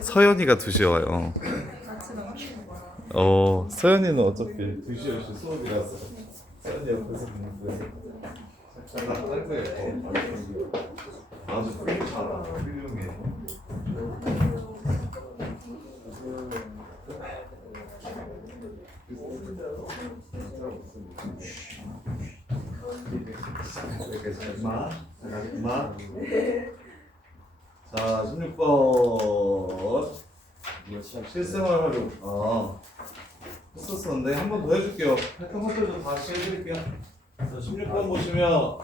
서연이가 2시에 와요. 서연이는 어차피 2시에 오실 수업이라서 서연이 옆에서 보는 거예요. 잠깐 할 거예요. 아주 훌륭하다. 훌륭해. 그만. 자, 16번. 실생활 활용. 했었었는데 한 번 더 해줄게요. 했던 것들도 다시 해드릴게요. 자, 16번 보시면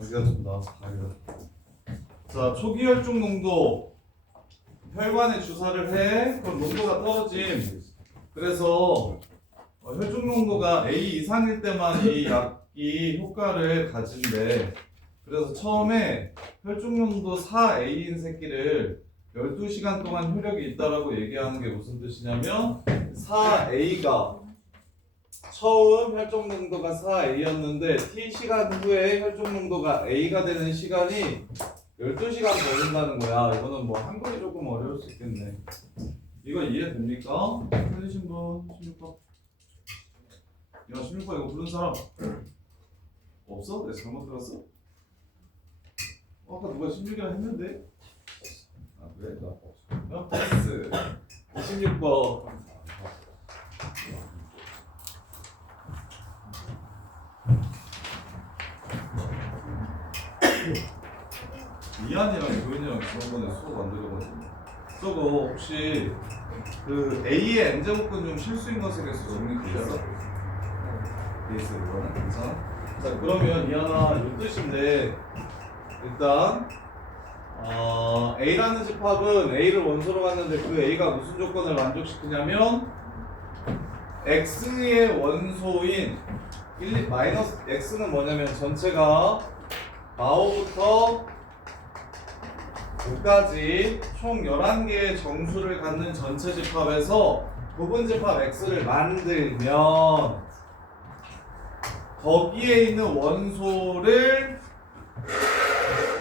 여기가 좀 나와서 다르다. 자, 초기 혈중 농도 혈관에 주사를 해. 그럼 농도가 떨어짐. 그래서 혈중 농도가 A 이상일 때만 이 약이 효과를 가진대. 그래서 처음에 혈중 농도 4A인 새끼를 12시간 동안 효력이 있다라고 얘기하는 게 무슨 뜻이냐면 4A가 처음 혈중 농도가 4A였는데 T시간 후에 혈중 농도가 A가 되는 시간이 12시간 걸린다는 거야. 이거는 뭐 한글이 조금 어려울 수 있겠네. 이거 이해됩니까? 틀리신 분 16번. 야, 16번 이거 부른 사람 없어? 내가 잘못 들었어? 아까 누가 16이라 했는데? 그래? 나 없어. 패스. 26번. 이한이랑 교인이랑 지난번에 수업 안 들어가지고 저거 혹시 그 A의 n제곱근 중 실수인 것에게서 정리돼 있어? 돼 있어 이거는? 괜찮아? 자 그러면 이한아 이 뜻인데 일단 A라는 집합은 A를 원소로 갔는데 그 A가 무슨 조건을 만족시키냐면 X의 원소인 1, 마이너스 X는 뭐냐면 전체가 마오부터 5까지 총 11개의 정수를 갖는 전체 집합에서 부분 집합 X를 만들면 거기에 있는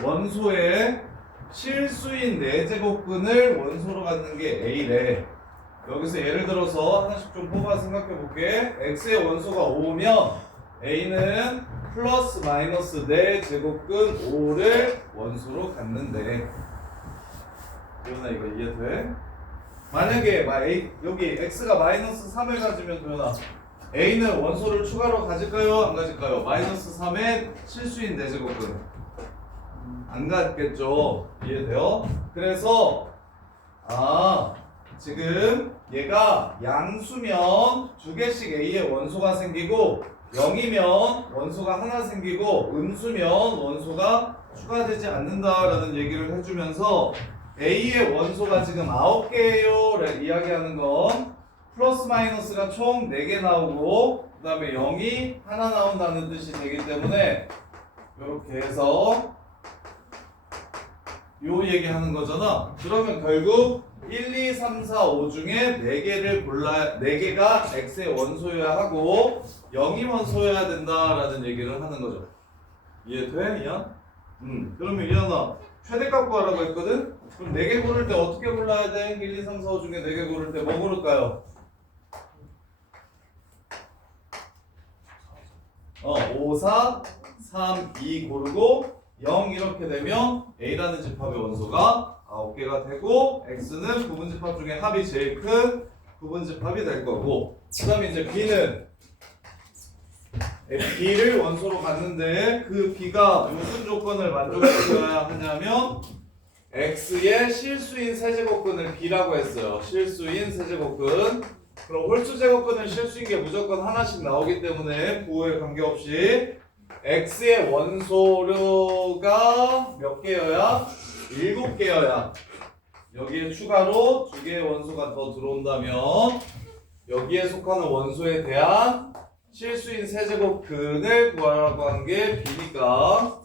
원소의 실수인 4제곱근을 원소로 갖는 게 A래. 여기서 예를 들어서 하나씩 좀 뽑아 생각해 볼게. X의 원소가 5면 A는 플러스 마이너스 4제곱근 5를 원소로 갖는데 도현아 이거 이해돼? 만약에 여기 X가 마이너스 3을 가지면 도현아 A는 원소를 추가로 가질까요? 안 가질까요? 마이너스 3의 실수인 4제곱근 안 갖겠죠? 이해돼요? 그래서 지금 얘가 양수면 2개씩 A의 원소가 생기고 0이면 원소가 하나 생기고 음수면 원소가 추가되지 않는다라는 얘기를 해주면서 A의 원소가 지금 9개예요 라고 이야기하는 건 플러스 마이너스가 총 4개 나오고 그 다음에 0이 하나 나온다는 뜻이 되기 때문에 이렇게 해서 요 얘기하는 거잖아. 그러면 결국 1, 2, 3, 4, 5 중에 4개가 X의 원소여야 하고 0이 원소여야 된다라는 얘기를 하는 거죠. 이해돼? 이한? 그러면 이한아 최대값 구하라고 했거든? 그럼 4개 고를 때 어떻게 골라야 돼? 1, 2, 3, 4, 5 중에 4개 고를 때 뭐 고를까요? 5, 4, 3, 2 고르고 0 이렇게 되면 A라는 집합의 원소가 9개가 되고 X는 부분집합 중에 합이 제일 큰 부분집합이 될 거고 그 다음에 이제 B를 원소로 갔는데 그 B가 무슨 조건을 만족시켜야 하냐면 X의 실수인 세제곱근을 B라고 했어요. 실수인 세제곱근. 그럼 홀수제곱근은 실수인 게 무조건 하나씩 나오기 때문에 부호에 관계없이 X의 원소료가 몇 개여야? 7개여야 여기에 추가로 2개의 원소가 더 들어온다면 여기에 속하는 원소에 대한 실수인 세제곱근을 구하라고 한 게 B니까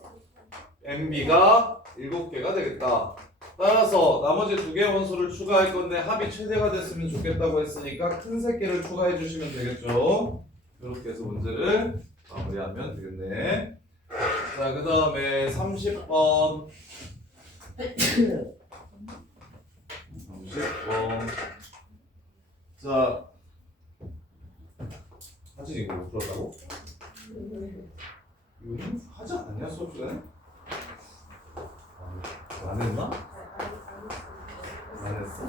MB가 7개가 되겠다. 따라서 나머지 2개의 원소를 추가할 건데 합이 최대가 됐으면 좋겠다고 했으니까 큰 새끼를 추가해 주시면 되겠죠. 이렇게 해서 문제를 마무리하면 되겠네. 자, 그 다음에 30번 자, 사진 이거 못 풀었다고? 이거 하지 않았냐 수업 시간에? 안 했나? 안 했어?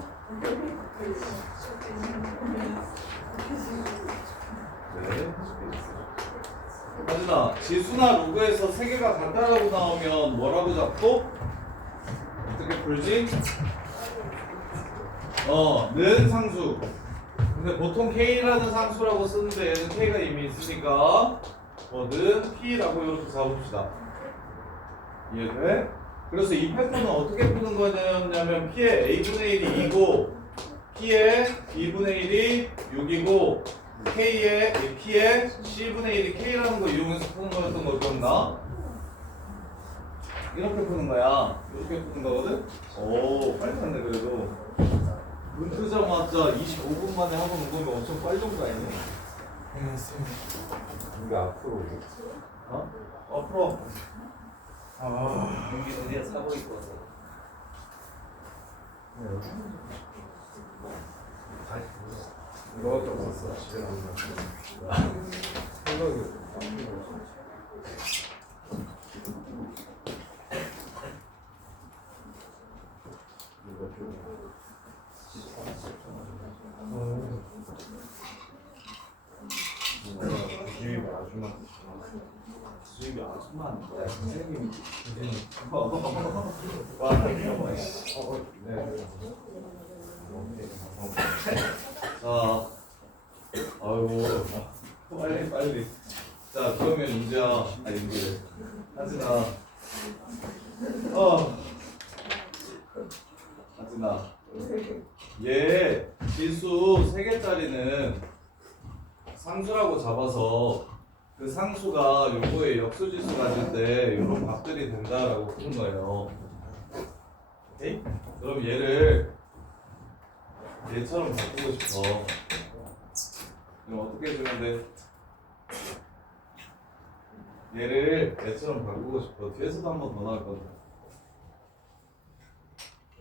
네. 하진아, 지수나 로그에서 세 개가 같다라고 나오면 뭐라고 잡고? 어떻게 풀지? 는 상수. 근데 보통 K라는 상수라고 쓰는데 얘는 K가 이미 있으니까 는 P라고 이렇게 잡읍시다. 이해돼? 그래서 이 패턴은 어떻게 푸는 거냐면 P의 A분의 1이 2고 P의 B분의 1이 6이고 P의 C분의 1이 K라는 거 이용해서 푸는 거였던 거 기억나? 이렇게 푸는 거야. 이렇게 푸는 거거든? 오, 빨리 갔네 그래도. 눈 뜨자마자 25분 만에 하고 온 거면 엄청 빨리 온 거 아니니? 이게 앞으로 앞으로. 여기 드디어 사고 있거든. 이거밖에 없었어. 집에 나오면 생각이 주임이 아줌마 주임이 아줌마인데 선생님이 자, 아이고 빨리. 자, 그러면 인지야, 인지 하진아, 하진아, 얘 지수 3개짜리는 상수라고 잡아서 그 상수가 요거의 역수지수 가질 때 요런 값들이 된다라고 푸는 거예요. 오케이? 그럼 얘를 얘처럼 바꾸고 싶어. 그럼 어떻게 해주면 돼? 얘를 얘처럼 바꾸고 싶어. 뒤에서도 한 번 더 나왔거든.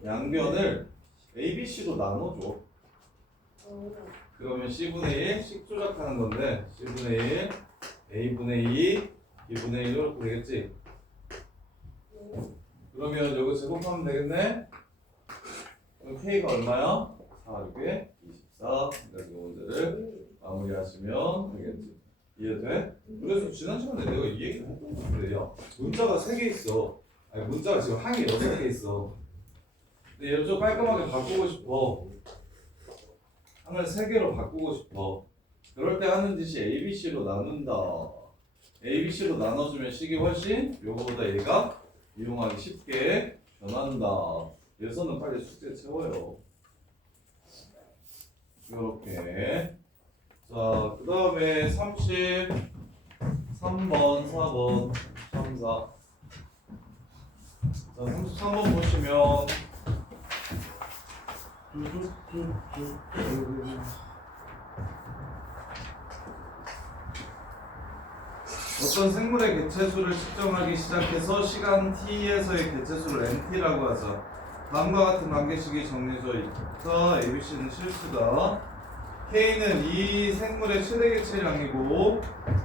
양변을 A, B, C로 나눠줘. 그러면 C분의 1, 식 조작하는 건데 C분의 1, A분의 2, B분의 1 이렇게 되겠지? 그러면 여기 제곱하면 되겠네? 그럼 K가 얼마야? 4, 6에 24 이렇게 문제를 마무리하시면 되겠지. 이해돼? 그래서 지난 시간에 내가 이 얘기를 했던 것 같은데요. 문자가 3개 있어. 아니 문자가 지금 항이 6개 있어. 근데 얘를 좀 깔끔하게 바꾸고 싶어. 항을 3개로 바꾸고 싶어. 그럴 때 하는 짓이 A, B, C로 나눈다. A, B, C로 나눠주면 식이 훨씬 요거보다 얘가 이용하기 쉽게 변한다. 여기서는 빨리 숙제 채워요. 이렇게. 자, 그 다음에 33번, 4번, 3, 4. 자, 33번 보시면 어떤 생물의 개체수를 측정하기 시작해서 시간 t에서의 개체수를 nt라고 하자. 다음과 같은 관계식이 정리되어 있다. ABC는 실수다. K는 이 생물의 최대 개체량이고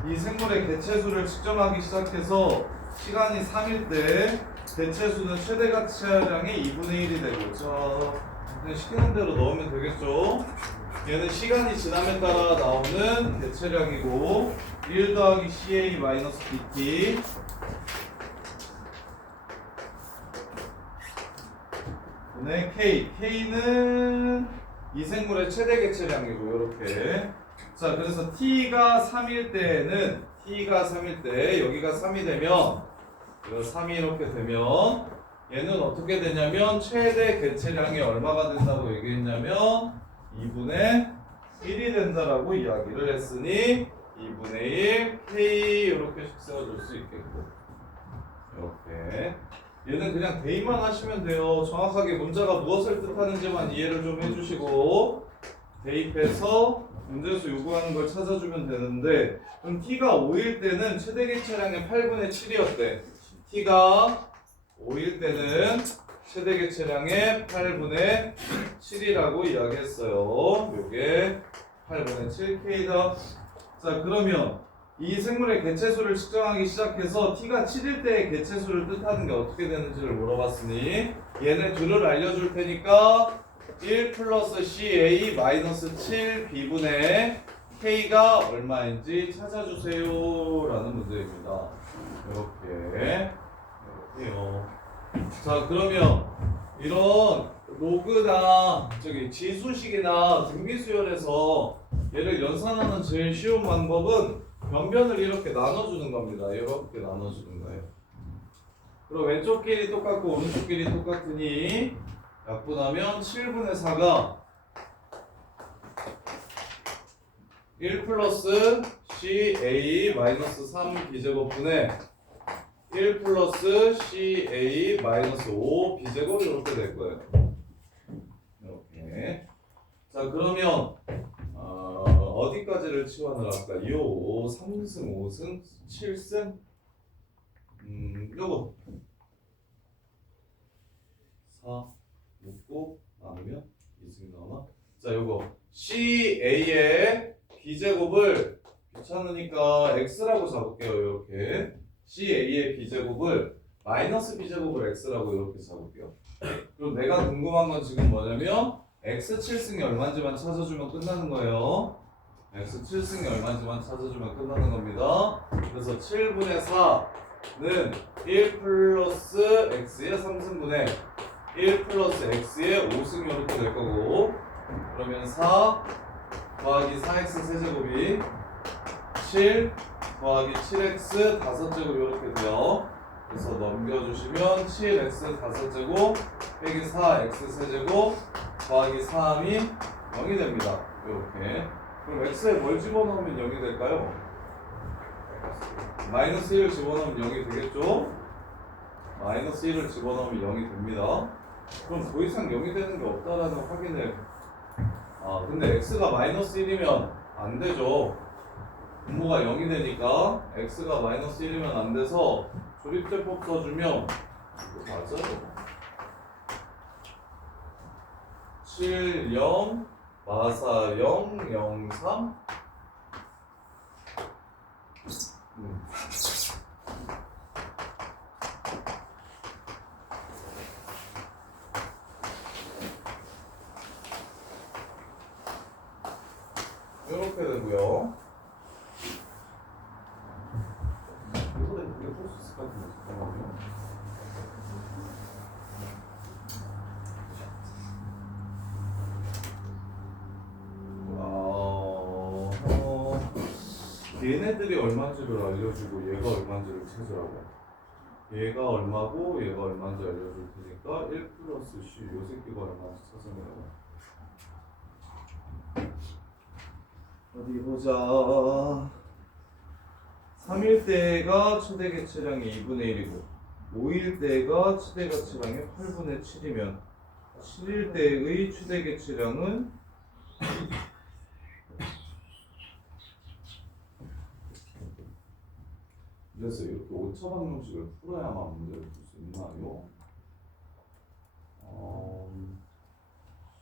이 생물의 개체수를 측정하기 시작해서 시간이 3일 때 개체수는 최대 개체량의 2분의 1이 되고, 자, 그냥 시키는 대로 넣으면 되겠죠. 얘는 시간이 지남에 따라 나오는 개체량이고 1 더하기 CA 마이너스 BT 분의 K. K는 이 생물의 최대 개체량이고 이렇게. 자, 그래서 T가 3일 때는 여기가 3이 되면 이거 3이 이렇게 되면 얘는 어떻게 되냐면 최대 개체량이 얼마가 된다고 얘기했냐면 2분의 1이 된다라고 이야기를 했으니 2분의 1 K 이렇게씩 세워줄 수 있겠고 이렇게. 얘는 그냥 대입만 하시면 돼요. 정확하게 문자가 무엇을 뜻하는지만 이해를 좀 해주시고 대입해서 문제에서 요구하는 걸 찾아주면 되는데, 그럼 T가 5일 때는 최대 개체량의 8분의 7이었대. T가 5일 때는 최대 개체량의 8분의 7이라고 이야기했어요. 요게 8분의 7K다. 자, 그러면 이 생물의 개체수를 측정하기 시작해서 t가 7일 때의 개체수를 뜻하는 게 어떻게 되는지를 물어봤으니 얘네 둘을 알려줄 테니까 1 플러스 CA 마이너스 7 B분의 K가 얼마인지 찾아주세요 라는 문제입니다. 이렇게요. 자, 그러면 이런 로그나 저기 지수식이나 등비수열에서 얘를 연산하는 제일 쉬운 방법은 변변을 이렇게 나눠주는 겁니다. 이렇게 나눠주는 거예요. 그럼 왼쪽 길이 똑같고 오른쪽 길이 똑같으니 약분하면 7분의 4가 1 플러스 CA 마이너스 3 B제곱분의 1 플러스 CA 마이너스 5 B제곱 이렇게 될 거예요. 이렇게. 자, 그러면 어디까지를 치환을 할까? 요 3승, 5승, 7승? 요거 4 묶고 나누면 2승 나오나? 자, 요거 CA의 B제곱을 귀찮으니까 X라고 잡을게요. 이렇게 CA의 B제곱을 마이너스 B제곱을 X라고 이렇게 잡을게요. 그럼 내가 궁금한 건 지금 뭐냐면 X 7승이 얼마인지만 찾아주면 끝나는 거예요. X 7승이 얼마인지만 찾아주면 끝나는 겁니다. 그래서 7분의 4는 1 플러스 X의 3승분의 1 플러스 X의 5승 이렇게 될 거고, 그러면 4 더하기 4X 세제곱이 7 더하기 7X 5제곱 이렇게 돼요. 그래서 넘겨주시면 7X 5제곱 빼기 4X 세제곱 더하기 3이 0이 됩니다. 이렇게. 그럼 x에 뭘 집어넣으면 0이 될까요? 마이너스 1을 집어넣으면 0이 되겠죠? 마이너스 1을 집어넣으면 0이 됩니다. 그럼 더 이상 0이 되는 게 없다라는 확인을. 근데 x가 마이너스 1이면 안 되죠. 분모가 0이 되니까 x가 마이너스 1이면 안 돼서 조립제법 써주면 이거 맞아요. 7, 0 마사 0, 0, 3 이렇게 되고요. 이거는 그게 풀 수 있을 것 같은데 잠깐만요. 얘네들이 얼마인지를 알려주고 얘가 얼마인지를 찾으라고. 얘가 얼마고 얘가 얼마인지 알려줄 테니까 1 플러스 C 요 새끼가 얼마인지 찾아내라고. 어디 보자. 3일 때가 최대 개체량이 2분의 1이고 5일 때가 최대 개체량이 8분의 7이면 7일 때의 최대 개체량은 그래서 이렇게 오차 방정식을 풀어야만 문제를 풀 수 있나요?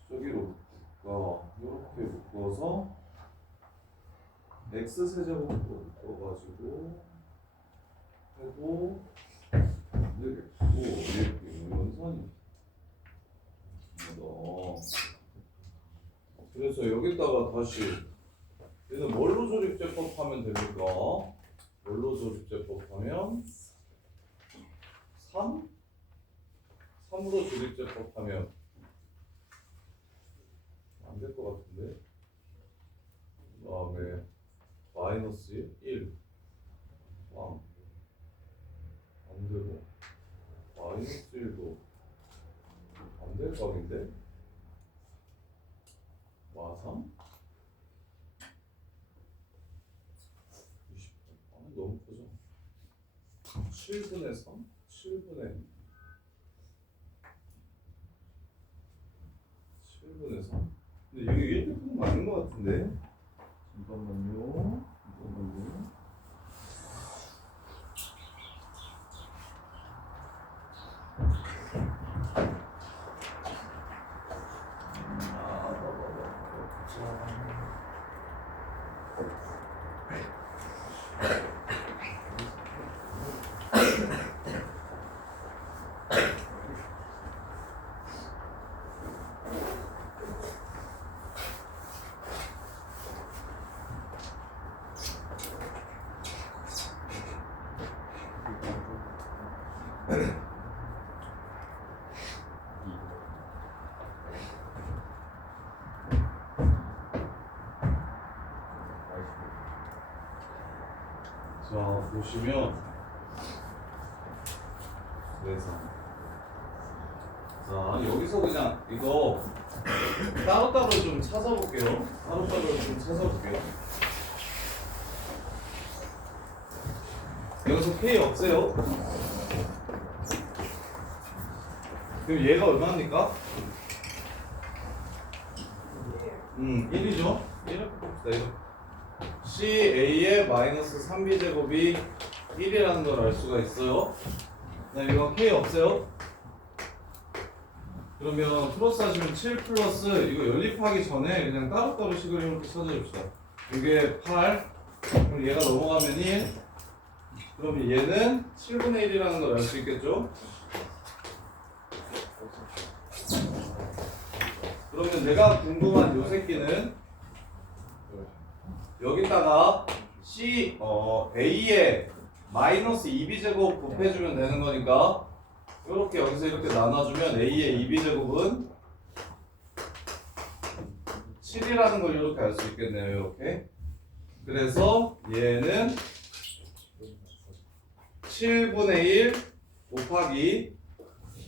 저기로 이렇게 묶어서 x 세제곱으로 묶어가지고 해도 안 되겠고 이렇게 연산이 그래서 여기다가 다시 얘는 뭘로 조립제법 하면 됩니까? 뭘로 조립제법 하면 3? 3으로 조립제법 하면 안 될 것 같은데. 그 다음에 마이너스 1 안 되고 마이너스 1도 안 될 각인데 마3 너무 크죠? 7분의 3? 7분의 3? 근데 이게 1대 맞는 것 같은데? 잠깐만요. 자, 보시면 그래서 자, 여기서 그냥 이거 따로따로 좀 찾아볼게요. 따로따로 좀 찾아볼게요. 여기서 K 없애요. 그럼 얘가 얼마입니까? 1이죠. 1을 봅시다. 이거 CA의 마이너스 3B제곱이 1이라는 걸 알 수가 있어요. 그다음에 이거 K 없애요. 그러면 플러스 하시면 7 플러스 이거 연립하기 전에 그냥 따로따로 식을 이렇게 찾아줍시다. 이게 8, 그럼 얘가 넘어가면 1, 그러면 얘는 7분의 1이라는 걸 알 수 있겠죠? 그러면 내가 궁금한 요 새끼는 여기다가 A에 마이너스 2B제곱 곱해주면 되는 거니까 이렇게 여기서 이렇게 나눠주면 A의 2B제곱은 7이라는 걸 이렇게 알 수 있겠네요. 이렇게. 그래서 얘는 7분의 1 곱하기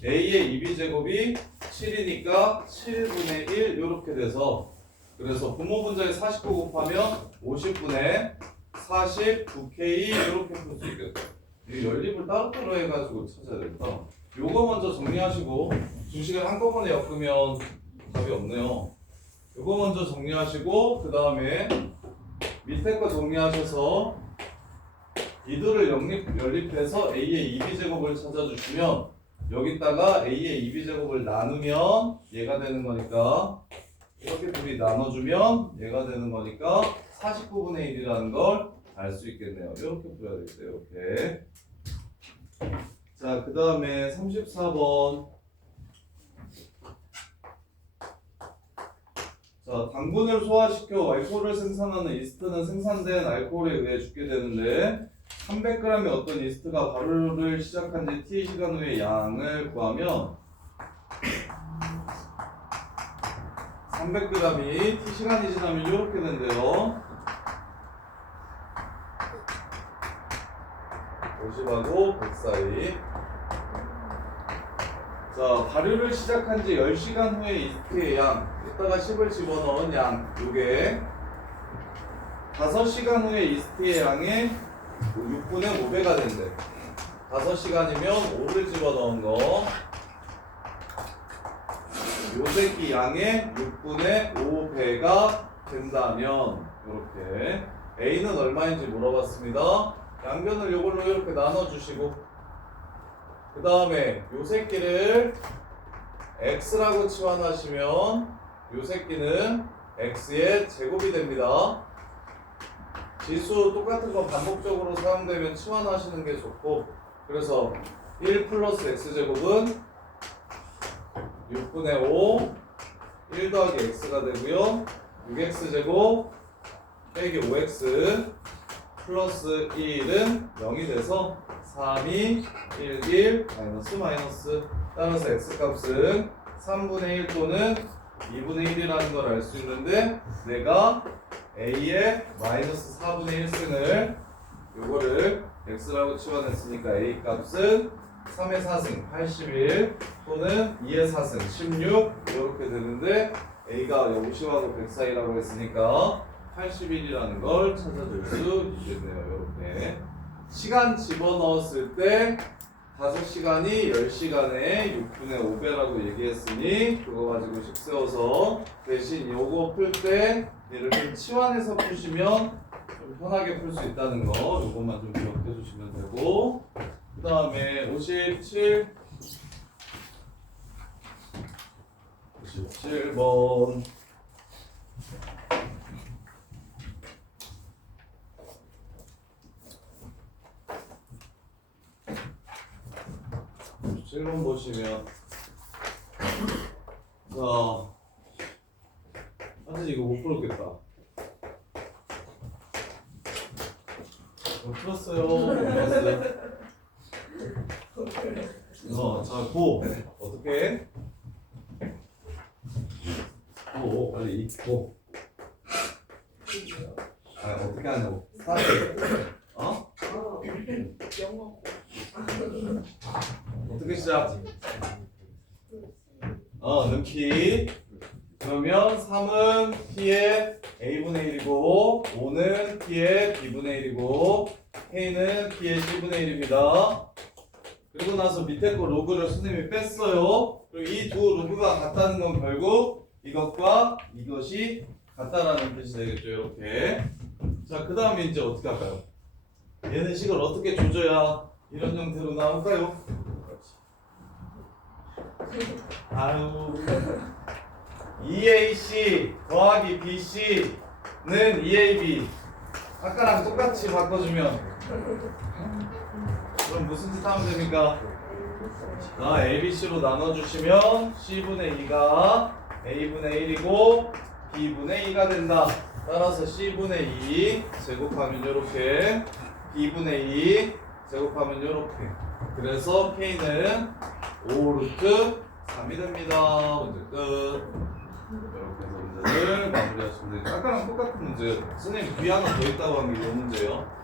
A의 2B제곱이 7이니까 7분의 1 이렇게 돼서 그래서 분모 분자에 49 곱하면 50분의 49K 이렇게 풀 수 있겠다. 이 연립을 따로따로 해가지고 찾아야 되겠다. 요거 먼저 정리하시고 주식을 한꺼번에 엮으면 답이 없네요. 요거 먼저 정리하시고 그 다음에 밑에 거 정리하셔서 이들을 연립해서 A의 2B제곱을 찾아주시면 여기다가 A의 2B제곱을 나누면 얘가 되는 거니까 이렇게 둘이 나눠주면 얘가 되는 거니까 49분의 1이라는 걸 알 수 있겠네요. 이렇게 풀어야 되겠어요. 이렇게. 자, 그 다음에 34번. 자, 당분을 소화시켜 알코올을 생산하는 이스트는 생산된 알코올에 의해 죽게 되는데 300g의 어떤 이스트가 발효를 시작한 지 t 시간 후에 양을 구하면 300g이 t 시간이 지나면 이렇게 된대요. 50하고 100 사이. 자, 발효를 시작한 지 10시간 후에 이스트의 양, 이따가 10을 집어넣은 양, 요게 5시간 후에 이스트의 양의 6분의 5배가 된대. 5시간이면 5를 집어넣은 거. 요 새끼 양의 6분의 5배가 된다면 이렇게 A는 얼마인지 물어봤습니다. 양변을 요걸로 이렇게 나눠주시고 그 다음에 요 새끼를 x라고 치환하시면 요 새끼는 x의 제곱이 됩니다. 지수 똑같은 거 반복적으로 사용되면 치환하시는 게 좋고 그래서 1 플러스 x제곱은 6분의 5 1 더하기 x가 되고요. 6x제곱 빼기 5x 플러스 1은 0이 돼서 3, 2, 1, 1 마이너스 따라서 x값은 3분의 1 또는 2분의 1이라는 걸 알 수 있는데 내가 a의 마이너스 4분의 1승을 요거를 x라고 치환했으니까 a 값은 3의 4승 81 또는 2의 4승 16 이렇게 되는데 a가 50하고 100 사이라고 했으니까 81이라는 걸 찾아줄 수 있겠네요. 이렇게 시간 집어넣었을 때 5시간이 10시간에 6분의 5배라고 얘기했으니 그거 가지고 식 세워서 대신 요거 풀 때 얘를 좀 치환해서 푸시면 좀 편하게 풀 수 있다는 거 요것만 좀 기억해 주시면 되고 그 다음에 57번 질문 보시면 자 사실 이거 못 풀었겠다. 풀었어요. 자, 고 어떻게? 고 빨리 고. 아 어떻게 하냐고. 스타트. 어? 영어. 어떻게 시작? 능키. 그러면 3은 T의 A분의 1이고 5는 T의 B분의 1이고 K는 T의 C분의 1입니다. 그리고 나서 밑에 거 로그를 선생님이 뺐어요. 그리고 이 두 로그가 같다는 건 결국 이것과 이것이 같다라는 뜻이 되겠죠. 이렇게. 자, 그 다음에 이제 어떻게 할까요? 얘는 식을 어떻게 조져야 이런 형태로 나올까요? 아유. 2AC 더하기 BC는 2AB 아까랑 똑같이 바꿔주면 그럼 무슨 짓 하면 됩니까? ABC로 나눠주시면 C분의 2가 A분의 1이고 B분의 2가 된다. 따라서 C분의 2 제곱하면 이렇게 B분의 2 제곱하면 이렇게. 그래서 K는 5루트 3이 됩니다. 문제 끝. 이렇게 해서 문제를 마무리하시면 되죠. 아까랑 똑같은 문제. 선생님 뒤에 하나 더 있다고 한 게 이 문제예요.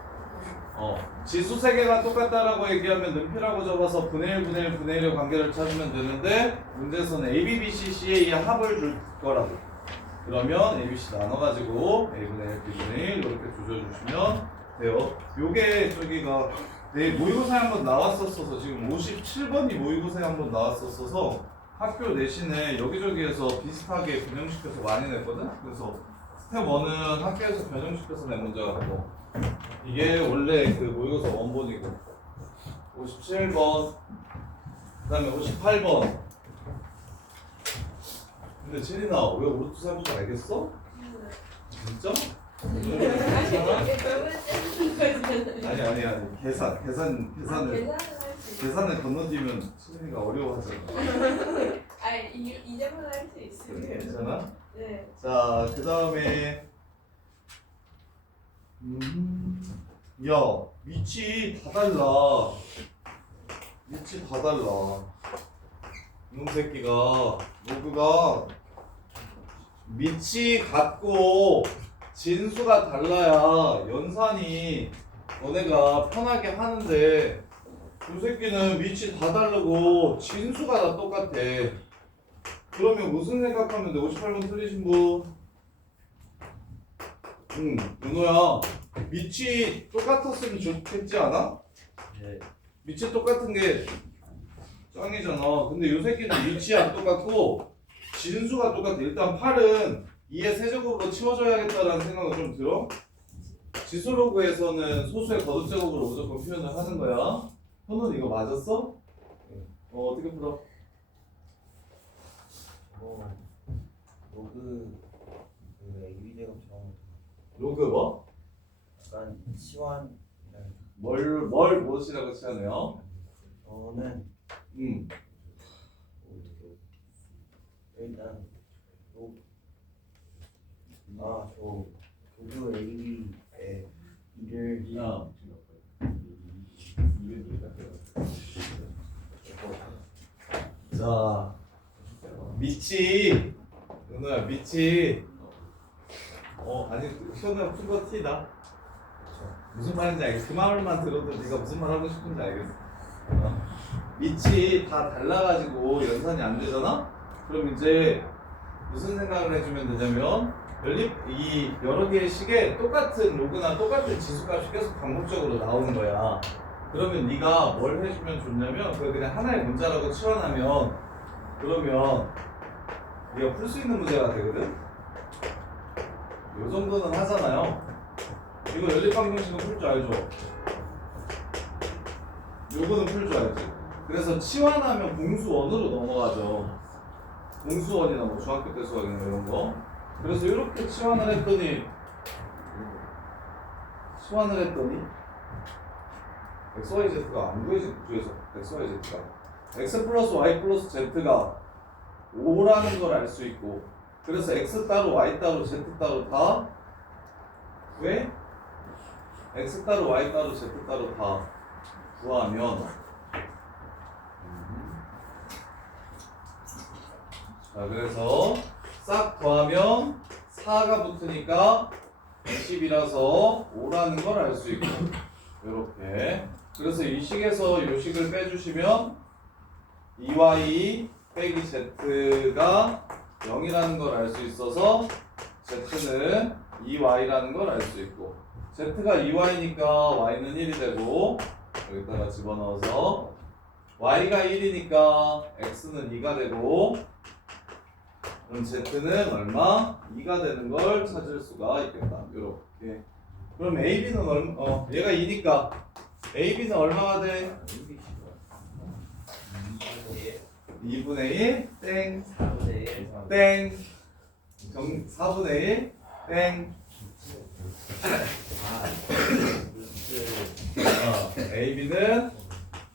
지수 세 개가 똑같다라고 얘기하면 는피라고 적어서 분의 1, 분의 1, 분의 1의 관계를 찾으면 되는데 문제에서는 A, B, B, C, C의 합을 줄 거라고. 그러면 A, B, C 나눠가지고 A분의 1, B분의 1 이렇게 조져주시면 돼요. 요게 저기가 내 모의고사에 한번 나왔었어서 지금 57번이 모의고사에 한번 나왔었어서 학교 내신에 여기저기에서 비슷하게 변형시켜서 많이 냈거든? 그래서 스텝 1은 학교에서 변형시켜서 낸 문제 같고 이게 원래 그 모의고사 원본이고 57번 그 다음에 58번 근데 체리나 왜 오르트 세부지 알겠어? 진짜? 아니 계산을 건너뛰면 체리가 어려워하잖아. 이제만 할 수 있어요. 괜찮아? 네. 자, 그 다음에 야, 위치 다 달라. 위치 다 달라. 이놈 새끼가 로그가 밑이 같고 진수가 달라야 연산이 너네가 편하게 하는데 이 새끼는 위치 다 다르고 진수가 다 똑같아. 그러면 무슨 생각하면 돼? 58번 틀리신 분? 윤호야 밑이 똑같았으면 좋겠지 않아? 네. 밑이 똑같은 게 짱이잖아. 근데 요 새끼는 위치 안 똑같고 진수가 똑같아. 일단 8은 2의 세제곱으로 치워줘야겠다라는 생각은 좀 들어? 지수로그에서는 소수의 거듭제곱으로 무조건 표현을 하는 거야. 현우는 이거 맞았어? 어떻게 풀어? 로그 그 AB 제곱처럼 로그 뭐? 약간 치환 뭘 무엇이라고 치하네요? 저는 어떻게 일단 저 조교 AB의 일을 자 밑이 은호야 밑이 아니 현우야 푼거 티다. 무슨 말인지 알겠어. 그 말만 들어도 네가 무슨 말 하고 싶은지 알겠어. 밑이 다 달라가지고 연산이 안 되잖아? 그럼 이제 무슨 생각을 해주면 되냐면 이 여러 개의 식에 똑같은 로그나 똑같은 지수값이 계속 반복적으로 나오는 거야. 그러면 네가 뭘 해주면 좋냐면 그걸 그냥 하나의 문자라고 치환하면 그러면 네가 풀 수 있는 문제가 되거든? 요 정도는 하잖아요. 이거 연립방정식은 풀 줄 알죠? 요거는 풀 줄 알지? 그래서 치환하면 공수원으로 넘어가죠. 공수원이나 뭐 중학교 때 수학이나 이런 거. 그래서 이렇게 치환을 했더니 XYZ가 안 구해진 구에서 XYZ가 X 플러스 Y 플러스 Z가 5라는 걸 알 수 있고 그래서 X 따로 Y 따로 Z 따로 다 왜? X 따로 Y 따로 Z 따로 다 구하면 자 그래서 싹 더하면 4가 붙으니까 20이라서 5라는 걸 알 수 있고 이렇게. 그래서 이 식에서 이 식을 빼주시면 2y 빼기 z가 0이라는 걸 알 수 있어서 z는 2y라는 걸 알 수 있고 z가 2y니까 y는 1이 되고 여기다가 집어넣어서 y가 1이니까 x는 2가 되고 그럼 z는 얼마? 2가 되는 걸 찾을 수가 있겠다. 이렇게. 그럼 AB는 얼마? 얘가 2니까 AB는 얼마가 돼? 2분의 1 땡. 4분의 1 땡. 4분의 1 땡. AB는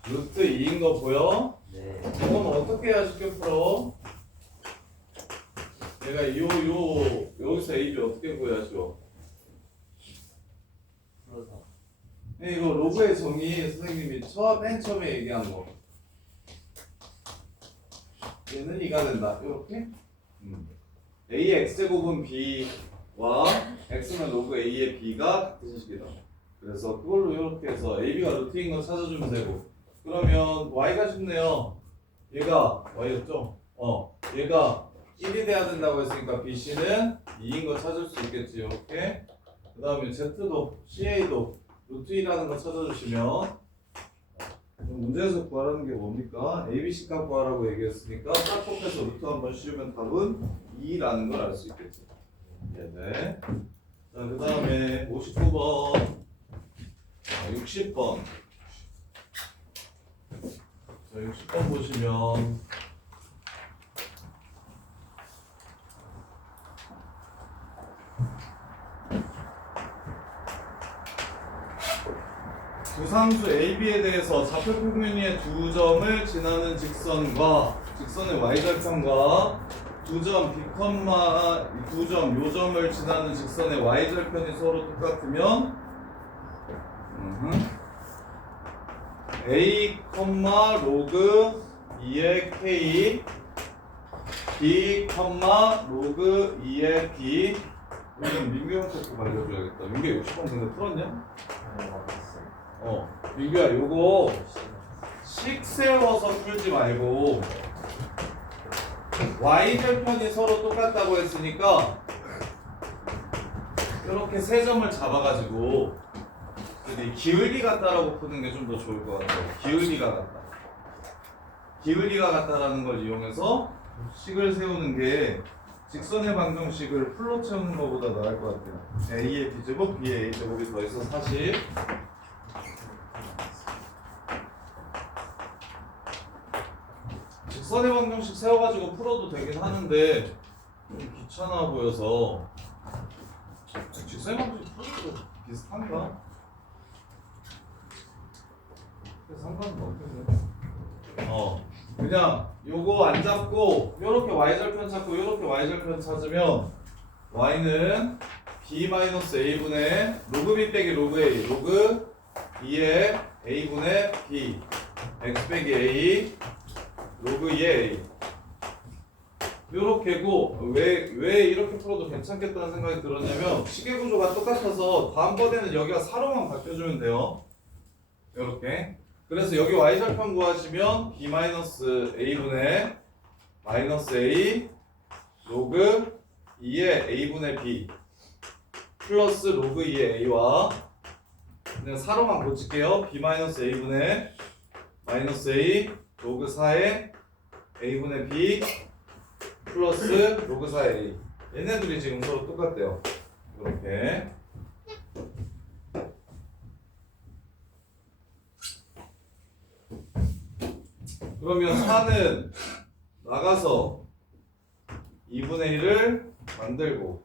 루트 2인 거 보여? 네. 그럼 어떻게 해야 쉽게 풀어? 얘가 여기서 AB 어떻게 구해야죠? 풀어서 이거 로그의 정의 선생님이 맨 처음에 얘기한 거. 얘는 2가 된다. 이렇게. A의 x제곱은 b와 x는 로그 A의 b가 같은 식이다. 그래서 그걸로 이렇게 해서 AB가 루트인 거 찾아주면 되고. 그러면 y가 쉽네요. 얘가 y였죠? 얘가 1이 돼야 된다고 했으니까 BC는 2인 거 찾을 수 있겠지. 이렇게. 그 다음에 Z도 CA도 루트 2라는 거 찾아주시면 문제에서 구하라는 게 뭡니까? ABC 값 구하라고 얘기했으니까 딱 곱해서 루트 한번 씌우면 답은 2라는 걸 알 수 있겠죠. 네. 자, 그 다음에 59번 60번 자, 60번 보시면 두상수 AB에 대해서 좌표 평면 위의 두 점을 지나는 직선과 직선의 y절편과 두 점 B, 두 점, 요 점을 지나는 직선의 y절편이 서로 똑같으면 A, 로그 2의 K B, 로그 2의 B 우리는 민규한테 꼭 알려줘야겠다. 민규 60번 근데 풀었냐? 민규야 요거 식 세워서 풀지 말고 y절편이 서로 똑같다고 했으니까 이렇게 세 점을 잡아가지고 기울기 같다라고 푸는 게 좀 더 좋을 것 같아요. 기울기가 같다. 기울기가 같다라는 걸 이용해서 식을 세우는 게 직선의 방정식을 풀로 채우는 것보다 나을 것 같아요. A의 B제곱, B의 A제곱이 더해서 40 직선의 방정식 세워가지고 풀어도 되긴 하는데 좀 귀찮아 보여서 직선의 방정식 풀어도 비슷한가? 상관은 없겠네. 그냥 요거 안 잡고 요렇게 y절편 찾고 요렇게 y절편 찾으면 y는 b-a분의 로그 b 빼기 로그 a 로그 2의 a분의 b x 빼기 a 로그 2의 a 요렇게고 왜 이렇게 풀어도 괜찮겠다는 생각이 들었냐면 시계 구조가 똑같아서 다음번에는 여기가 사로만 바뀌어주면 돼요. 요렇게. 그래서 여기 y절편 구하시면 b-a분의 마이너스 a 로그 2의 a분의 b 플러스 로그 2의 a와 그냥 사로만 고칠게요. b-a분의 마이너스 a 로그 4의 a분의 b 플러스 로그 4의 a 얘네들이 지금 서로 똑같대요. 이렇게. 그러면 4는 나가서 2분의 1을 만들고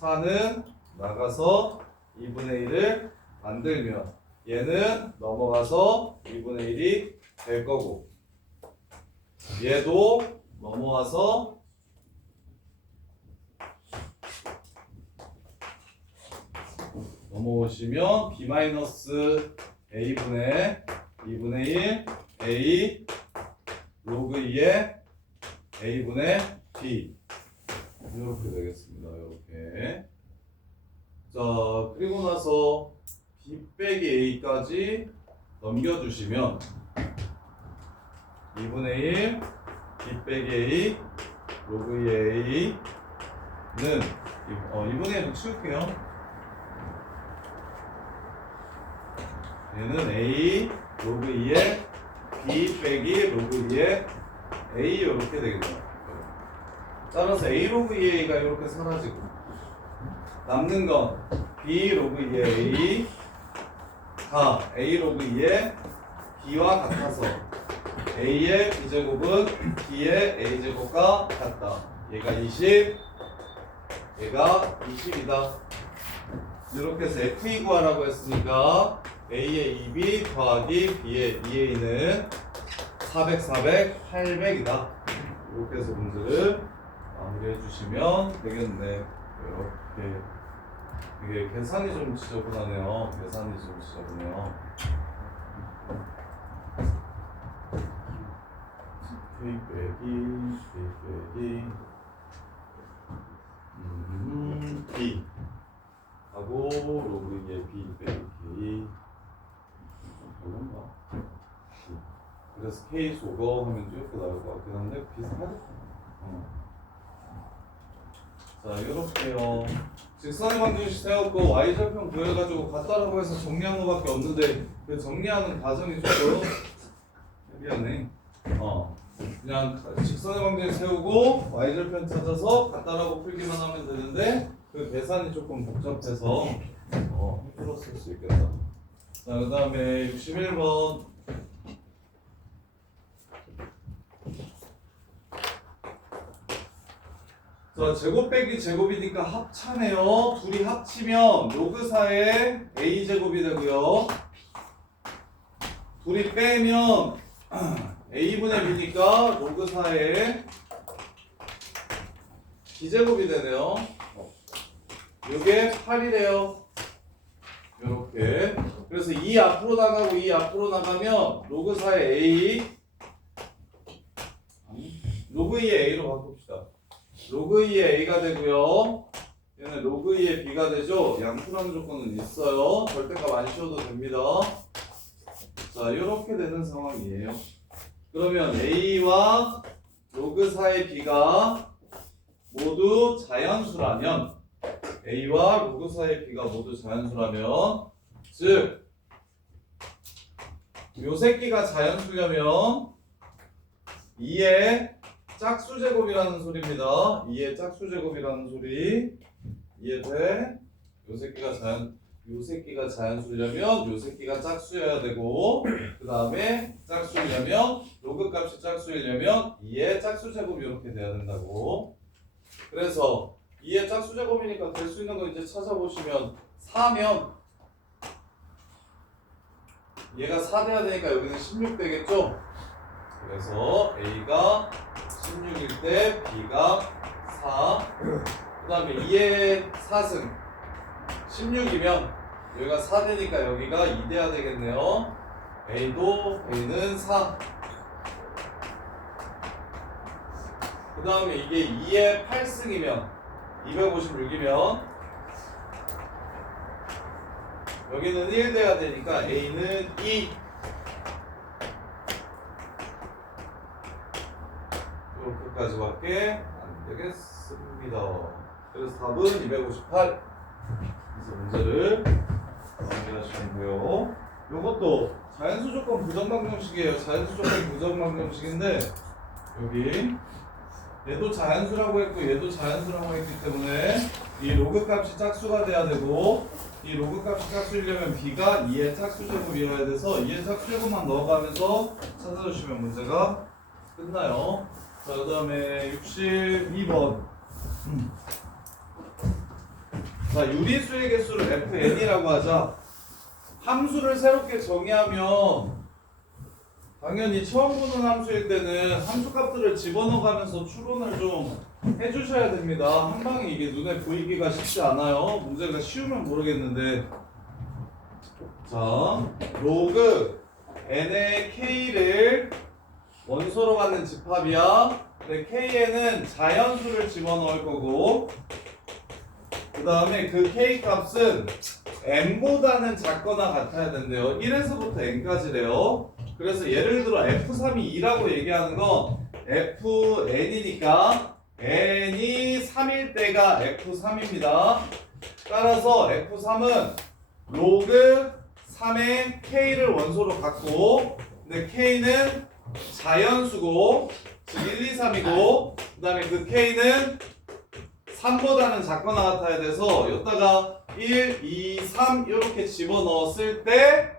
4는 나가서 2분의 1을 만들면 얘는 넘어가서 2분의 1이 될 거고 얘도 넘어와서 넘어오시면 b-a분의 2분의 1 a 로그 2의 a분의 b 이렇게 되겠습니다. 이렇게. 자 그리고 나서 b 빼기 a까지 넘겨주시면 2분의 1 b 빼기 a 로그 2a는 2분의 1도 치울게요. 얘는 a 로그 2에 b 빼기 로그 2에 a 이렇게 되겠죠. 따라서 a 로그 2a가 이렇게 사라지고 남는 건 b 로그 2의 a가 a 로그 2의 b와 같아서 a의 b제곱은 b의 a제곱과 같다. 얘가 20, 얘가 20이다. 이렇게 해서 f 구하라고 했으니까 a의 2b 더하기 b의 2a는 400, 400, 800이다. 이렇게 해서 문제를 마무리해 주시면 되겠네. 이렇게. 이게 계산이 좀 지저분하네요. 계산이 좀 지저분해요. K 빼기 B 하고 로그 2의 B 빼기 별론가? 그래서 K 소거 하면 이렇게 나올 것 같긴 한데 비슷하죠? 자, 이렇게요. 직선의 방정식 세웠고 y절편 구해가지고 같다라고 해서 정리한 거밖에 없는데 그 정리하는 과정이 조금 미안해. 그냥 직선의 방정식 세우고 y절편 찾아서 같다라고 풀기만 하면 되는데 그 계산이 조금 복잡해서 힘들었을 수 있겠다. 자, 그 다음에 61번. 자, 제곱 빼기 제곱이니까 합차네요. 둘이 합치면 로그 4의 a제곱이 되고요. 둘이 빼면 a분의 b니까 로그 4의 b제곱이 되네요. 요게 8이래요. 요렇게. 그래서 2 앞으로 나가고 2 앞으로 나가면 로그 4의 a 로그 2의 a로 바꿉시다. 로그 2의 a가 되고요. 얘는 로그 2의 b가 되죠. 양수라는 조건은 있어요. 절대값 안 씌워도 됩니다. 자, 이렇게 되는 상황이에요. 그러면 a와 로그 4의 b가 모두 자연수라면 a와 로그 4의 b가 모두 자연수라면 즉 요 새끼가 자연수려면 2의 짝수제곱이라는 소리입니다. 2의 짝수제곱이라는 소리 이해돼? 요 새끼가 자연수려면 요 새끼가 짝수여야 되고 그 다음에 짝수이려면 로그 값이 짝수이려면 2의 짝수제곱이 이렇게 돼야 된다고. 그래서 2의 짝수제곱이니까 될 수 있는 거 이제 찾아보시면 4면 얘가 4 돼야 되니까 여기는 16 되겠죠? 그래서 A가 16일 때 B가 4. 그 다음에 2의 4승 16이면 여기가 4 되니까 여기가 2 돼야 되겠네요. A는 4. 그 다음에 이게 2의 8승이면 256이면 여기는 1 돼야 되니까 A는 2. 이렇게까지밖에 안 되겠습니다. 그래서 답은 258. 그래서 문제를 정리하시면 돼요. 요것도 자연수 조건 부정방정식이에요. 자연수 조건 부정방정식인데 여기 얘도 자연수라고 했고 얘도 자연수라고 했기 때문에 이 로그 값이 짝수가 돼야 되고 이 로그 값이 짝수이려면 b가 2의 짝수제곱이어야 돼서 2의 짝수제곱만 넣어가면서 찾아주시면 문제가 끝나요. 자, 그 다음에 62번. 자, 유리수의 개수를 fn이라고 하자. 함수를 새롭게 정의하면 당연히 처음 보는 함수일 때는 함수 값들을 집어넣어가면서 추론을 좀 해주셔야 됩니다. 한 방에 이게 눈에 보이기가 쉽지 않아요. 문제가 쉬우면 모르겠는데. 자, 로그 n의 k를 원소로 갖는 집합이야. 근데 k에는 자연수를 집어넣을 거고 그 다음에 그 k 값은 n보다는 작거나 같아야 된대요. 1에서부터 n까지래요. 그래서 예를 들어 f3이 2라고 얘기하는 건 fn이니까 n이 3일 때가 f3입니다. 따라서 f3은 로그 3의 k를 원소로 갖고, 근데 k는 자연수고 즉 1, 2, 3이고, 그 다음에 그 k는 3보다는 작거나 같아야 돼서 여기다가 1, 2, 3 이렇게 집어넣었을 때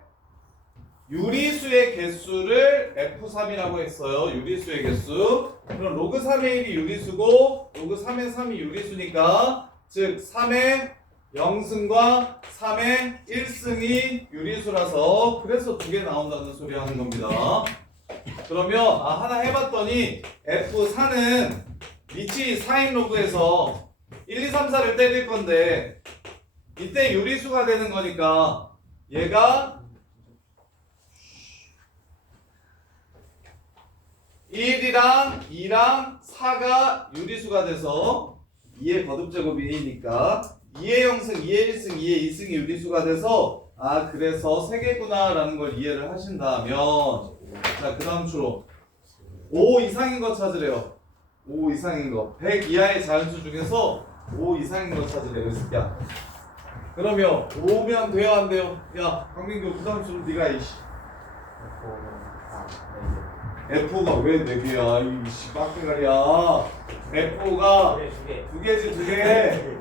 유리수의 개수를 F3이라고 했어요. 유리수의 개수. 그럼 로그 3의 1이 유리수고 로그 3의 3이 유리수니까 즉 3의 0승과 3의 1승이 유리수라서 그래서 두 개 나온다는 소리 하는 겁니다. 그러면 하나 해봤더니 F4는 위치 4인 로그에서 1, 2, 3, 4를 때릴 건데 이때 유리수가 되는 거니까 얘가 1이랑 2랑 4가 유리수가 돼서 2의 거듭제곱이 2니까 2의 0승, 2의 1승, 2의 2승이 유리수가 돼서 그래서 3개구나 라는 걸 이해를 하신다면 자 그 다음 추로 5 이상인 거 찾으래요. 5 이상인 거 100 이하의 자연수 중에서 5 이상인 거 찾으래요. 이 새끼야. 그러면 5면 돼요 안 돼요? 야 강민규 그 다음 추로 네가 이씨 F가 왜 4개야? 이씨 빡대가리야. F가 두 개지 두 개.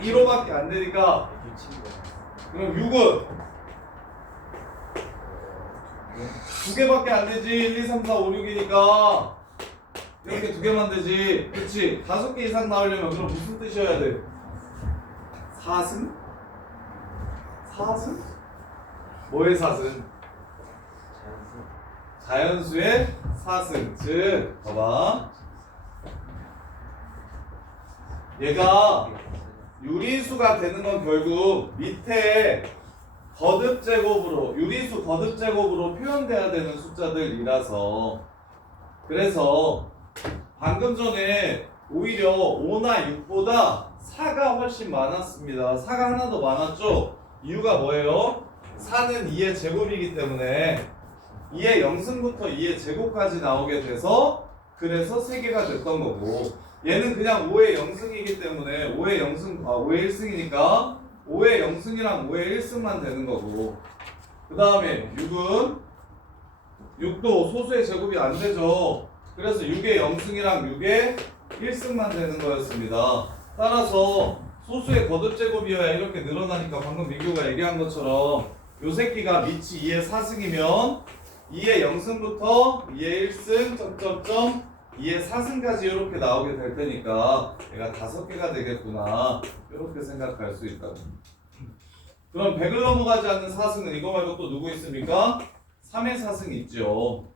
1호밖에 안 되니까. 그럼 6은 두 개밖에 안 되지. 1, 2, 3, 4, 5, 6이니까 이렇게 두 개만 되지. 그렇지. 5개 이상 나오려면 그럼 무슨 뜻이어야 돼? 4승? 4승? 뭐의 4승? 자연수의 4승. 즉 봐봐, 얘가 유리수가 되는 건 결국 밑에 거듭제곱으로 유리수 거듭제곱으로 표현돼야 되는 숫자들이라서, 그래서 방금 전에 오히려 5나 6보다 4가 훨씬 많았습니다. 4가 하나 더 많았죠? 이유가 뭐예요? 4는 2의 제곱이기 때문에 2의 0승부터 2의 제곱까지 나오게 돼서 그래서 3개가 됐던 거고, 얘는 그냥 5의 0승이기 때문에 5의 1승이니까 5의 0승이랑 5의 1승만 되는 거고, 그 다음에 6도 소수의 제곱이 안 되죠. 그래서 6의 0승이랑 6의 1승만 되는 거였습니다. 따라서 소수의 거듭제곱이어야 이렇게 늘어나니까 방금 민규가 얘기한 것처럼 요 새끼가 밑이 2의 4승이면 2의 0승부터 2의 1승 점점점 2의 4승까지 이렇게 나오게 될 테니까 얘가 5개가 되겠구나 이렇게 생각할 수 있다. 그럼 100을 넘어가지 않는 4승은 이거 말고 또 누구 있습니까? 3의 4승 있죠.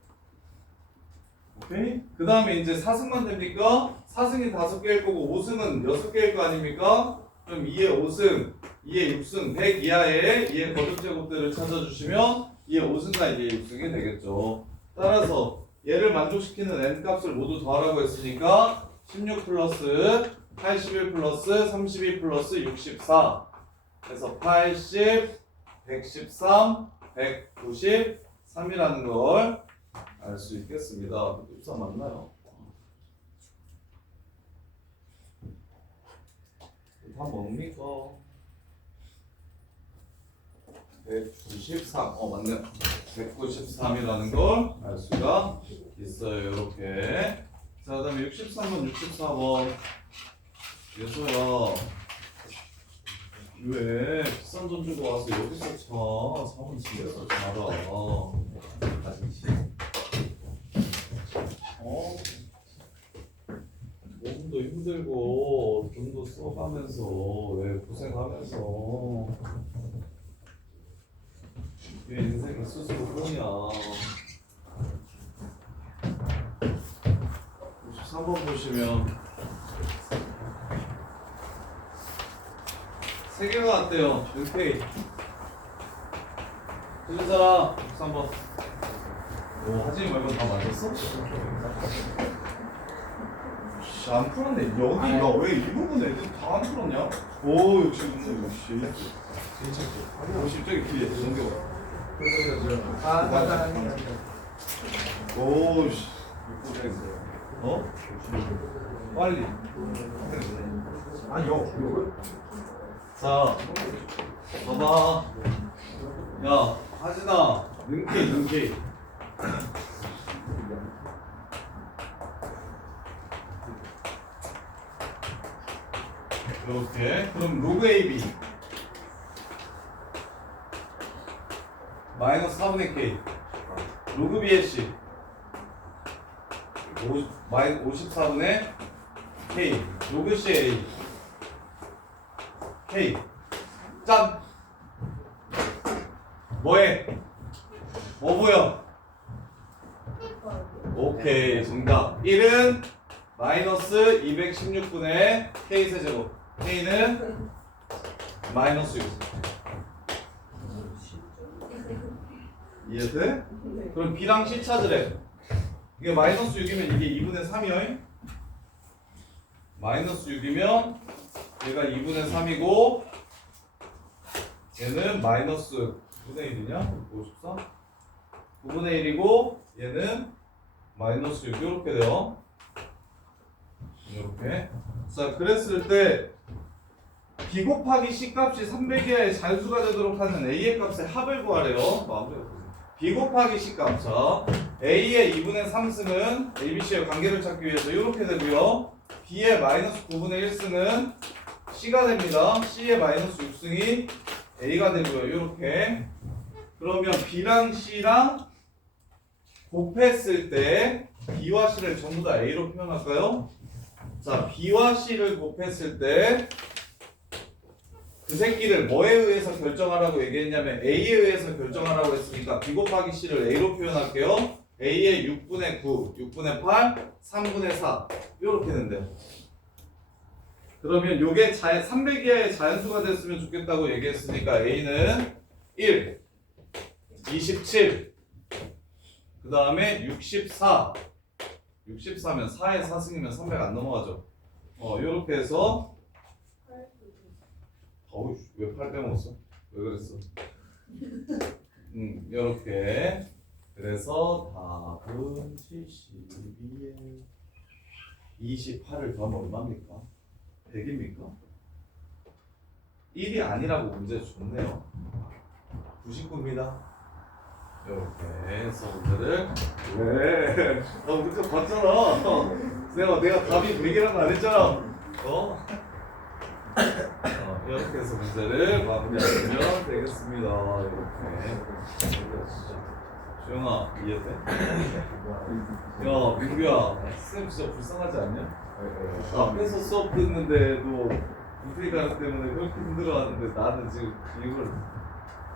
오케이? 그 다음에 이제 4승만 됩니까? 4승이 5개일 거고 5승은 6개일 거 아닙니까? 그럼 2의 5승, 2의 6승, 100 이하의 2의 거듭제곱들을 찾아주시면 2의 5승과 2의 6승이 되겠죠. 따라서 얘를 만족시키는 n값을 모두 더하라고 했으니까 16 플러스 81 플러스 32 플러스 64 그래서 80, 113, 193이라는 걸 알 수 있겠습니다. 64 맞나요? 다 뭡니까? 193, 맞네요. 193이라는 걸 알 수가 있어요. 이렇게. 자, 그 다음에 63번, 64번. 예서야, 왜 비싼 돈 주고 와서 여기서 차? 사원 집에서 자라. 몸도 힘들고 돈도 써가면서 왜 고생하면서 왜 인생을 스스로 그러냐. 63번 보시면 3개가 왔대요. 이렇게 틀린 사람 63번. 오, 하진이 말고 다 맞았어? 씨, 안 풀었네. 여기, 야, 왜 이 부분 애들 다 안 풀었냐? 오, 역시, 역시. 역시, 저기 길게 넘겨봐. 오, 씨. 어? 빨리. 아니요. 자, 봐봐. 야, 하진아, 능케이. 이렇게. 그럼 로그 AB 마이너스 4분의 K 로그 BSC 54분의 K 로그 CA K 짠! 뭐해? 뭐 보여? 오케이 정답 1은 마이너스 216분의 K 세제곱 K는 마이너스 6 이해돼? 그럼 B랑 C 찾으래 이게 마이너스 6이면 이게 2분의 3이요 마이너스 6이면 얘가 2분의 3이고 얘는 마이너스 9분의 1이냐? 54? 9분의 1이고 얘는 마이너스 6 이렇게 돼요 이렇게 자 그랬을 때 B 곱하기 C 값이 300 이하의 자연수가 되도록 하는 A의 값의 합을 구하래요 B 곱하기 C 값 자 A의 2분의 3승은 ABC의 관계를 찾기 위해서 이렇게 되고요 B의 마이너스 9분의 1승은 C가 됩니다 C의 마이너스 6승이 A가 되고요 이렇게 그러면 B랑 C랑 곱했을 때 B와 C를 전부 다 A로 표현할까요? 자 B와 C를 곱했을 때 그 새끼를 뭐에 의해서 결정하라고 얘기했냐면 A에 의해서 결정하라고 했으니까 B 곱하기 C를 A로 표현할게요 A의 6분의 9, 6분의 8, 3분의 4 이렇게 된대요 그러면 요게 300 이하의 자연수가 됐으면 좋겠다고 얘기했으니까 A는 1, 27 그 다음에 64 64면 4에 4승이면 300 안 넘어가죠 요렇게 해서 어우 왜 8 빼먹었어? 왜 그랬어? 요렇게 그래서 답은 72에 28을 더하면 얼마입니까? 100입니까? 1이 아니라고 문제 줬네요 99입니다 이렇게 해서 문제를 왜? 너 문제 봤잖아 내가 답이 100이라고 안 했잖아 이렇게 해서 문제를 마무리하시면 되겠습니다 이렇게 주영아 이해돼? 야 민규야 쌤 진짜 불쌍하지 않냐? 앞에서 수업 듣는데도 인테리 가르 때문에 그렇게 힘들어하는데 나는 지금 이걸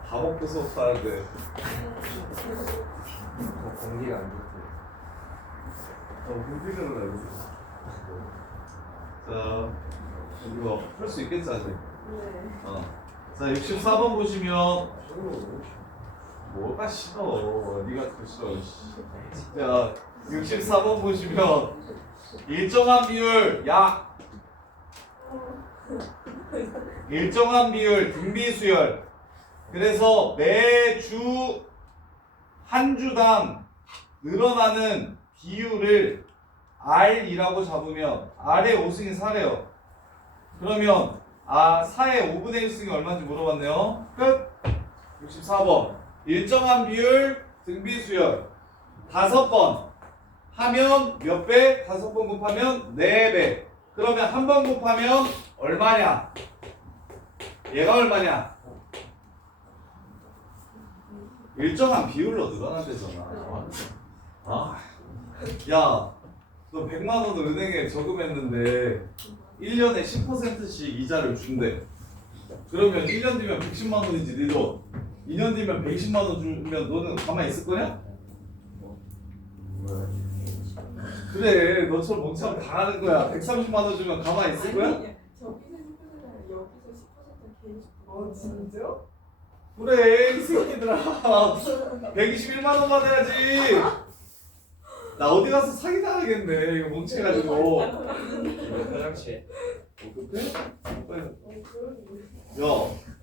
다 먹고 수업하는데 공기가 안 좋대. 공피들을 알고 있어 자 이거 풀 수 있겠지 아직? 자 64번 보시면 뭐가 싫어 네가 더 싫어 자 64번 보시면 일정한 비율 일정한 비율 등비수열 그래서 매주 한 주당 늘어나는 비율을 R이라고 잡으면 R의 5승이 4래요 그러면 4의 5분의 1승이 얼마인지 물어봤네요 끝 64번 일정한 비율 등비수열 5번 하면 몇 배? 5번 곱하면 4배 그러면 한 번 곱하면 얼마냐? 얘가 얼마냐? 일정한 비율로 늘어난대잖아 야 너 100만 원을 은행에 저금했는데 1년에 10%씩 이자를 준대 그러면 1년 뒤면 110만 원이지 네 돈 2년 뒤면 120만 원 주면 너는 가만히 있을 거냐? 그래 너처럼 멍청하면 당하는 거야 130만 원 주면 가만히 있을 거야? 저기서 10%잖아. 여기서 10% 개인 10%. 진짜? 그래 이 새끼들아 121만 원 받아야지 나 어디 가서 사기 당하겠네. 이거 뭉쳐가지고. 화장실. 급해? 빨리. 그러게. 야,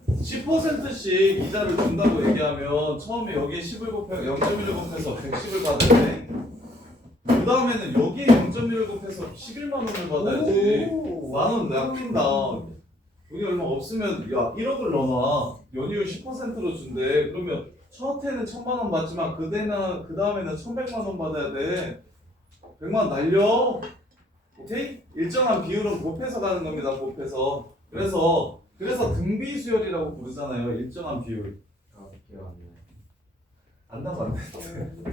10%씩 이자를 준다고 얘기하면 처음에 여기에 10을 곱해 0.1을 곱해서 110을 받아야 돼. 그 다음에는 여기에 0.1을 곱해서 11만 원을 받아야지. 만원 낚인다. 돈이 얼마 없으면 야 1억을 넣어놔. 연이율 10%로 준대. 그러면 첫해는 1,000만 원 받지만 그 다음에는 1,100만 원 받아야 돼. 100만 원 날려. 오케이? 일정한 비율은 곱해서 가는 겁니다. 곱해서. 그래서 등비 수열이라고 부르잖아요. 일정한 비율. 아, 기억 안 나요. 안다고 안 돼.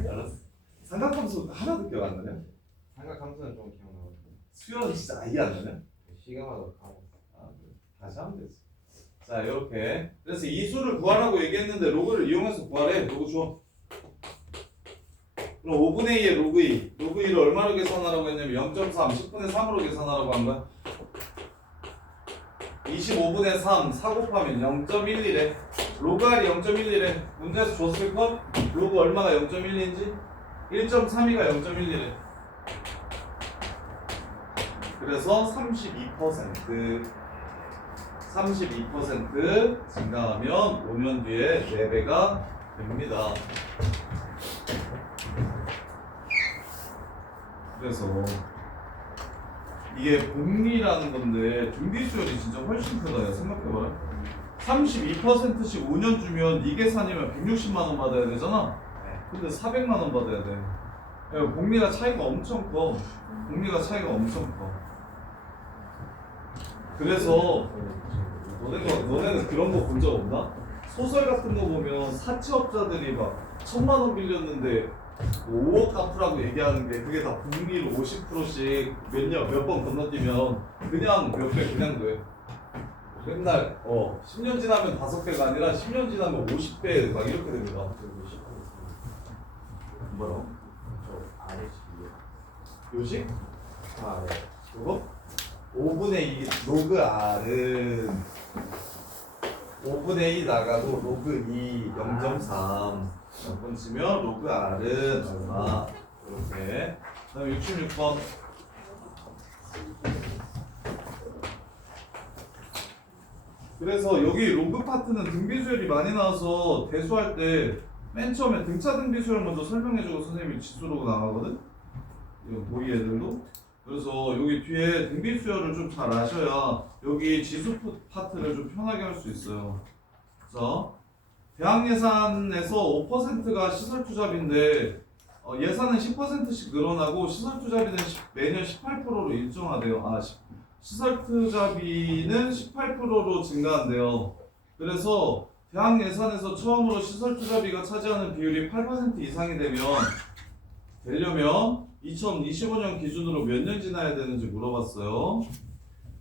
알았어. 삼각함수 하나도 기억 안 나냐? 삼각함수는 좀 기억나거든요. 수열은 진짜 아예 안 나냐? 시간마다 까먹었어요. 아, 그래. 다시 하면 되지. 자, 이렇게. 그래서 이 수를 구하라고 얘기했는데 로그를 이용해서 구하래. 로그 줘. 그럼 5분의 2의 로그 2. 로그 2를 얼마로 계산하라고 했냐면 0.3, 10분의 3으로 계산하라고 한 거야. 25분의 3, 4 곱하면 0.11에 로그 R이 0.11에 문제에서 줬을 것? 로그 얼마가 0.12인지? 1.32가 0.11에 그래서 32% 증가하면 5년 뒤에 4배가 됩니다. 그래서 이게 복리라는 건데 등비수열이 진짜 훨씬 크다. 생각해봐라. 32%씩 5년 주면 이 계산이면 160만 원 받아야 되잖아. 근데 400만 원 받아야 돼. 야, 복리가 차이가 엄청 커. 복리가 차이가 엄청 커. 그래서 너네는 그런 거 본 적 없나? 소설 같은 거 보면 사채업자들이 막 1,000만 원 빌렸는데 5억 갚으라고 얘기하는 게 그게 다 분기로 50%씩 몇 번 건너뛰면 그냥 몇 배 그냥 돼. 맨날 10년 지나면 5배가 아니라 10년 지나면 50배 막 이렇게 됩니다. 그리고 10분 있습니다. 뭐라고? 저 아래 집이요. 요식? 아, 네. 요거? 5분의 2 로그 R은 5분의 2 나가고 로그 2 0.3 몇 번 치면 로그 R은 얼마? 이렇게. 그 다음에 66번. 그래서 여기 로그 파트는 등비수열이 많이 나와서 대수할 때 맨 처음에 등차 등비수열 먼저 설명해주고 선생님이 지수로 나가거든? 이거 보이 애들도? 그래서 여기 뒤에 등비수열을 좀 잘 아셔야 여기 지수 파트를 좀 편하게 할 수 있어요. 그래서 대학 예산에서 5%가 시설 투자비인데 예산은 10%씩 늘어나고 시설 투자비는 매년 18%로 일정하대요. 시설 투자비는 18%로 증가한대요. 그래서 대학 예산에서 처음으로 시설 투자비가 차지하는 비율이 8% 이상이 되려면 2025년 기준으로 몇 년 지나야 되는지 물어봤어요.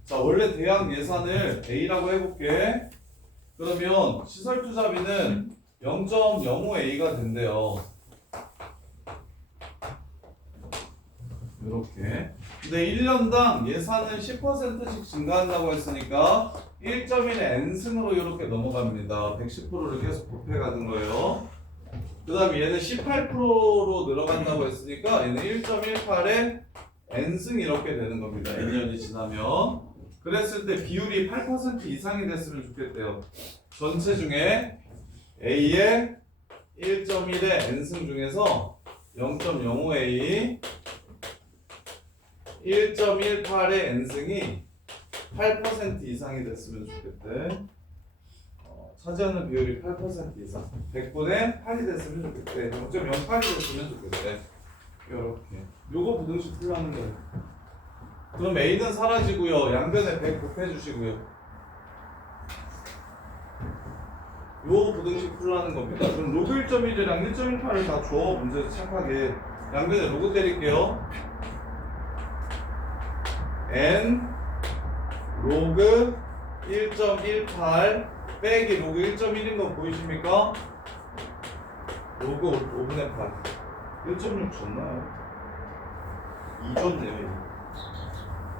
자, 원래 대학 예산을 A라고 해볼게. 그러면 시설 투자비는 0.05A가 된대요. 이렇게. 근데 1년당 예산은 10%씩 증가한다고 했으니까 1.1의 n승으로 이렇게 넘어갑니다. 110%를 계속 곱해가는 거예요. 그 다음에 얘는 18%로 늘어간다고 했으니까 얘는 1.18에 n승 이렇게 되는 겁니다. n년이 지나면. 그랬을 때 비율이 8% 이상이 됐으면 좋겠대요. 전체 중에 A의 1.1의 n승 중에서 0.05A 1.18의 n승이 8% 이상이 됐으면 좋겠대. 차지하는 비율이 8% 이상 100분의 8이 됐으면 좋겠대. 0.08이 됐으면 좋겠대. 이렇게 요거 부등식 풀어하는 거예요. 그럼 A는 사라지고요. 양변에 100 곱해주시고요. 요 부등식 풀어하는 겁니다. 그럼 로그 1.1이랑 1.18을 다 줘. 문제에서 착하게 양변에 로그 때릴게요. n 로그 1.18 빼기 로그 1.1인 거 보이십니까? 로그 5분의 8 1.6 줬나요? 2 줬네요. 이거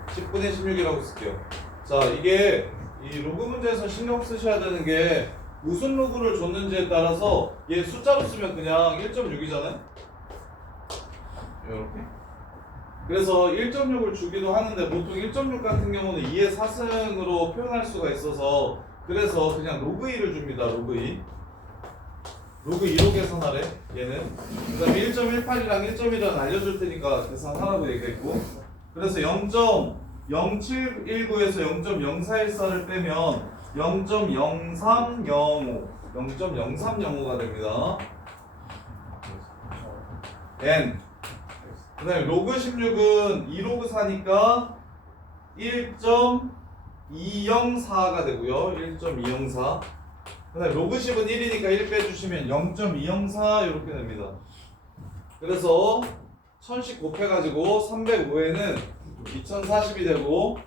10분의 16이라고 쓸게요. 자, 이게 이 로그 문제에서 신경 쓰셔야 되는 게 무슨 로그를 줬는지에 따라서 얘 숫자로 쓰면 그냥 1.6이잖아요? 이렇게. 그래서 1.6을 주기도 하는데 보통 1.6 같은 경우는 2의 4승으로 표현할 수가 있어서 그래서 그냥 로그 2를 줍니다. 로그 2. 로그 2로 계산하래 얘는. 그 다음에 1.18이랑 1.1은 알려줄 테니까 계산하라고 얘기했고 그래서 0.0719에서 0.0414를 빼면 0.0305 0.0305가 됩니다. n 그 다음에 로그 16은 2로그 4니까 1.204가 되고요. 1.204. 그 다음에 로그 10은 1이니까 1 빼주시면 0.204 이렇게 됩니다. 그래서 1000씩 곱해가지고 305에는 2040이 되고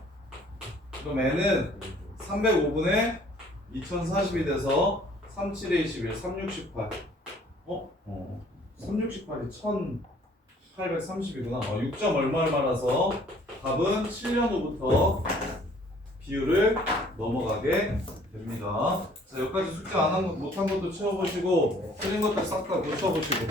그럼 n은 305분의 2040이 돼서 37에 21, 368 368이 1830이구나 6점 얼마라서 답은 7년 후부터 비율을 넘어가게 됩니다. 자 여기까지 숙제 안 한 것, 못한 것도 채워보시고 틀린 것들 싹 다 고쳐보시고